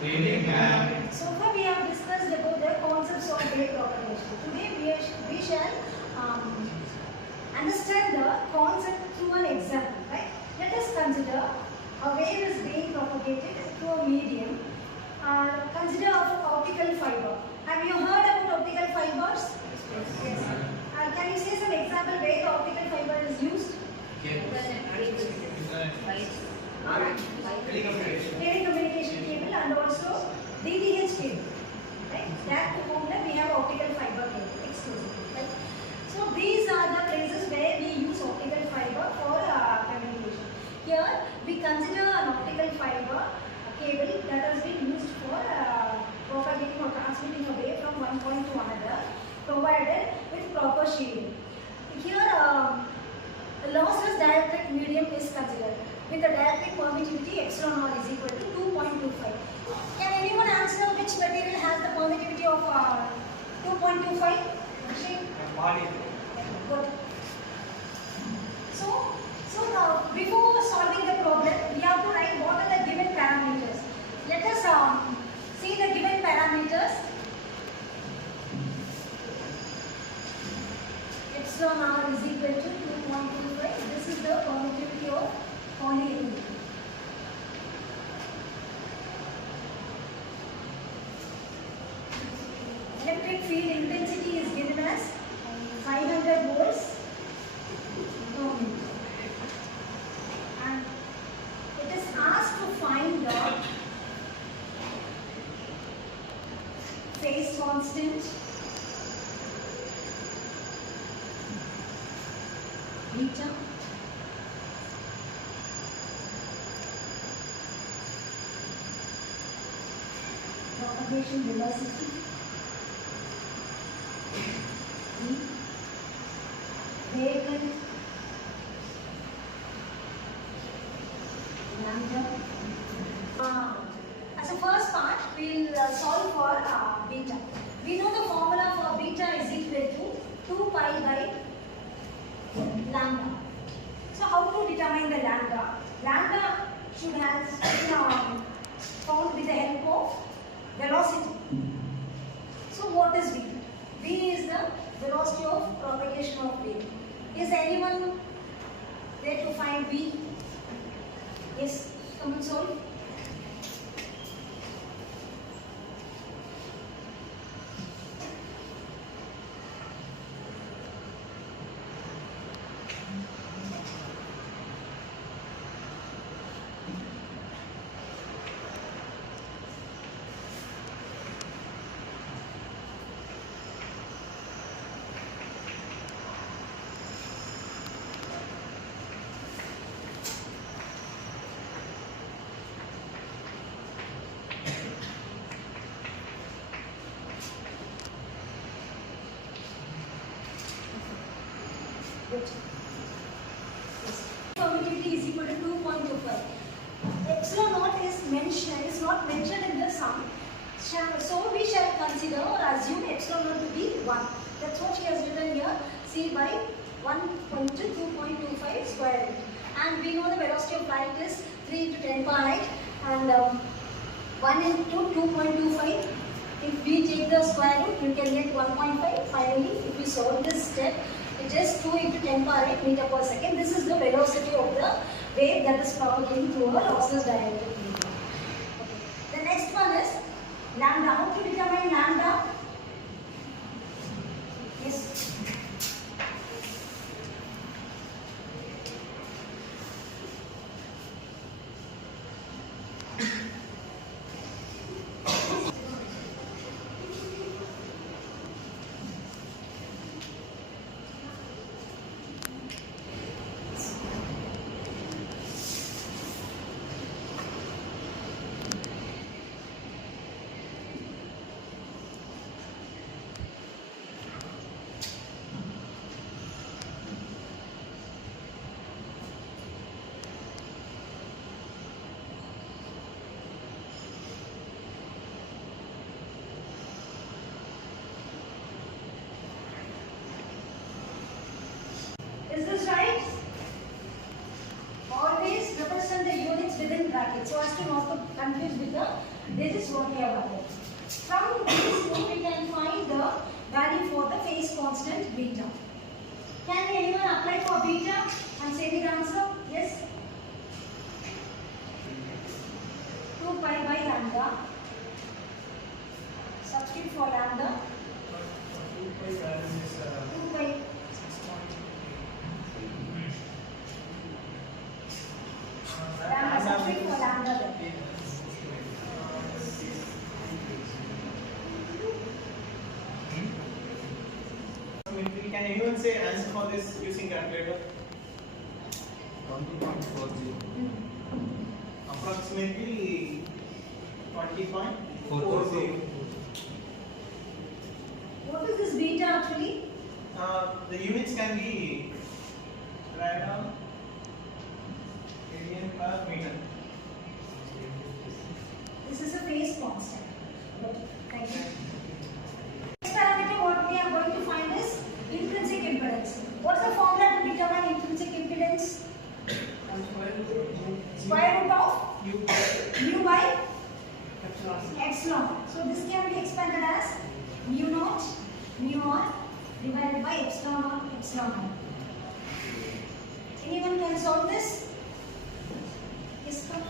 So far we have discussed about the concepts of wave propagation. Today we shall understand the concept through an example. Right? Let us consider a wave is being propagated through a medium. Consider optical fiber. Have you heard about optical fibers? Yes. Can you say some example where the optical fiber is used? Telecommunication cable and also DTH cable. Right? That component we have optical fiber cable exclusively. Right? So these are the places where we use optical fiber for communication. Here we consider an optical fiber cable that has been used for propagating or transmitting a wave from one point to another, provided with proper shielding. Here lossless dielectric medium is considered with the dielectric permittivity epsilon r is equal to 2.25. Can anyone answer which material has the permittivity of 2.25? Good. So before solving the problem, we have to write what are the given parameters. Let us see the given parameters. Epsilon r is equal to 2.25. This is the permittivity of polyethylene. Electric field intensity is given as 500 volts per meter. And it is asked to find the phase constant, beta, propagation velocity, wavelength, lambda. As a first part, we will solve for beta. We know the formula for beta is equal to 2 pi by lambda. So how to determine the lambda? Lambda should have been found with the help of velocity. So what is V? V is the velocity of propagation of wave. Is anyone there to find V? Yes, come and solve. Permittivity is equal to 2.25. Epsilon naught is not mentioned in the sum. So we shall consider or assume epsilon naught to be 1. That's what she has written here. C by 1 to 2.25 square root. And we know the velocity of light is 3 into 10 power 8 and 1 into 2.25. If we take the square root, you can get 1.5. Finally, if we solve this step, it is 2 into 10 power 8 meter per second. This is the velocity of the wave that is propagating through a lossless dielectric medium. Okay. The next one is lambda. How to determine lambda? Yes. This is what we have done. From these two we can find the value for the phase constant beta. Can anyone apply for beta and say the answer? Yes? 2 pi by lambda. Substitute for lambda. 2 pi balance is 2 pi. 6.8. Lambda, substitute for lambda then. Can anyone say answer for this using calculator? 20.40. Approximately 20.40. What is this beta actually? The units can be radon, radian per meter. This is a phase constant. Good. Thank you. Next parameter what we are going to find is intrinsic impedance. What's the formula to determine intrinsic impedance? Square root of mu by epsilon. So this can be expanded as mu naught mu r divided by epsilon naught epsilon naught. Anyone can solve this? Yes, sir.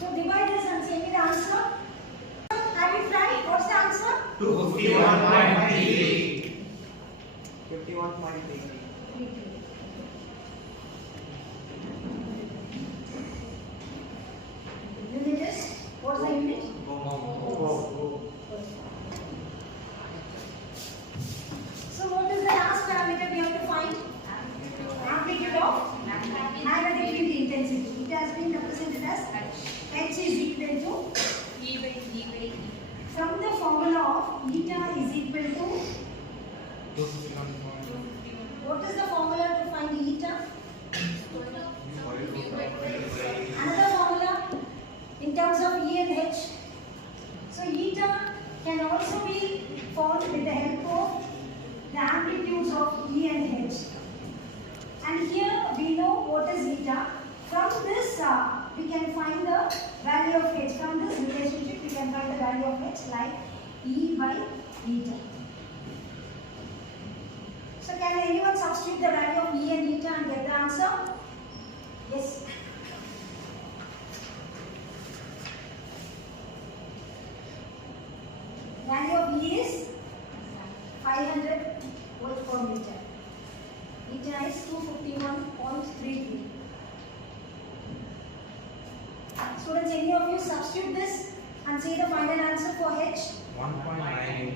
So divide this and say me the answer. Have you tried? What's the answer? 51.33. 51.83. Unit is, what's the unit? So what is the last parameter we have to find? Amplitude of magnetic field intensity. It has been represented as H is equal to, from the formula of eta is equal to, what is the formula to find eta? Another formula in terms of E and H. So eta can also be found with the help of the amplitudes of E and H. And here we know what is eta. From this we can find the value of H. From this relationship we can find the value of H like E by eta. So can anyone substitute the value of E and eta and get the answer? Yes. Value of E is 500 volts per meter. Eta is 251.33. Students, any of you substitute this and say the final answer for H? 1.98.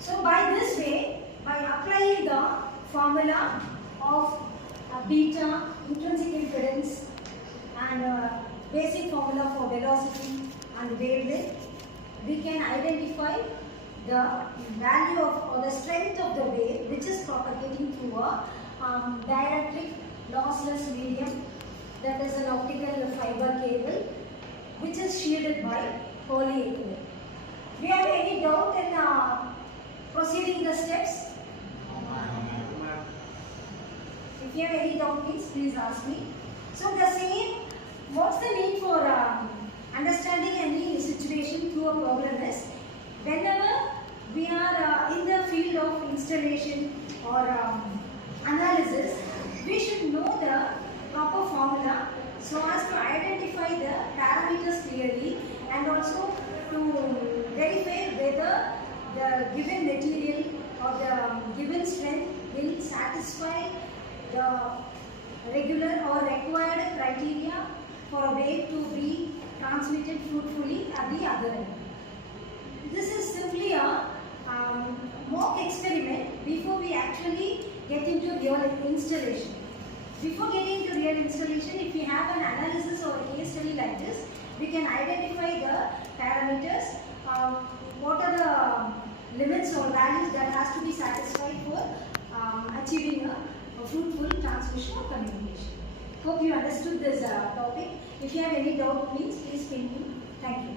So by this way, by applying the formula of beta, intrinsic impedance and basic formula for velocity and wavelength, we can identify the value of or the strength of the wave which is propagating through a dielectric lossless medium, that is an optical fiber cable which is shielded by polyethylene. Do you have any doubt in proceeding the steps? If you have any doubt, please ask me. So the same, what's the need for understanding any situation through a program is, whenever we are in the field of installation or analysis, we should know the proper formula so as to identify the parameters clearly and also to verify whether the given material or the regular or required criteria for a wave to be transmitted fruitfully at the other end. This is simply a mock experiment before we actually get into real installation. Before getting into real installation, if we have an analysis or a case study like this, we can identify the parameters, what are the limits or values that has to be satisfied for achieving a fruitful transmission or communication. Hope you understood this topic. If you have any doubt, please ping me. Thank you.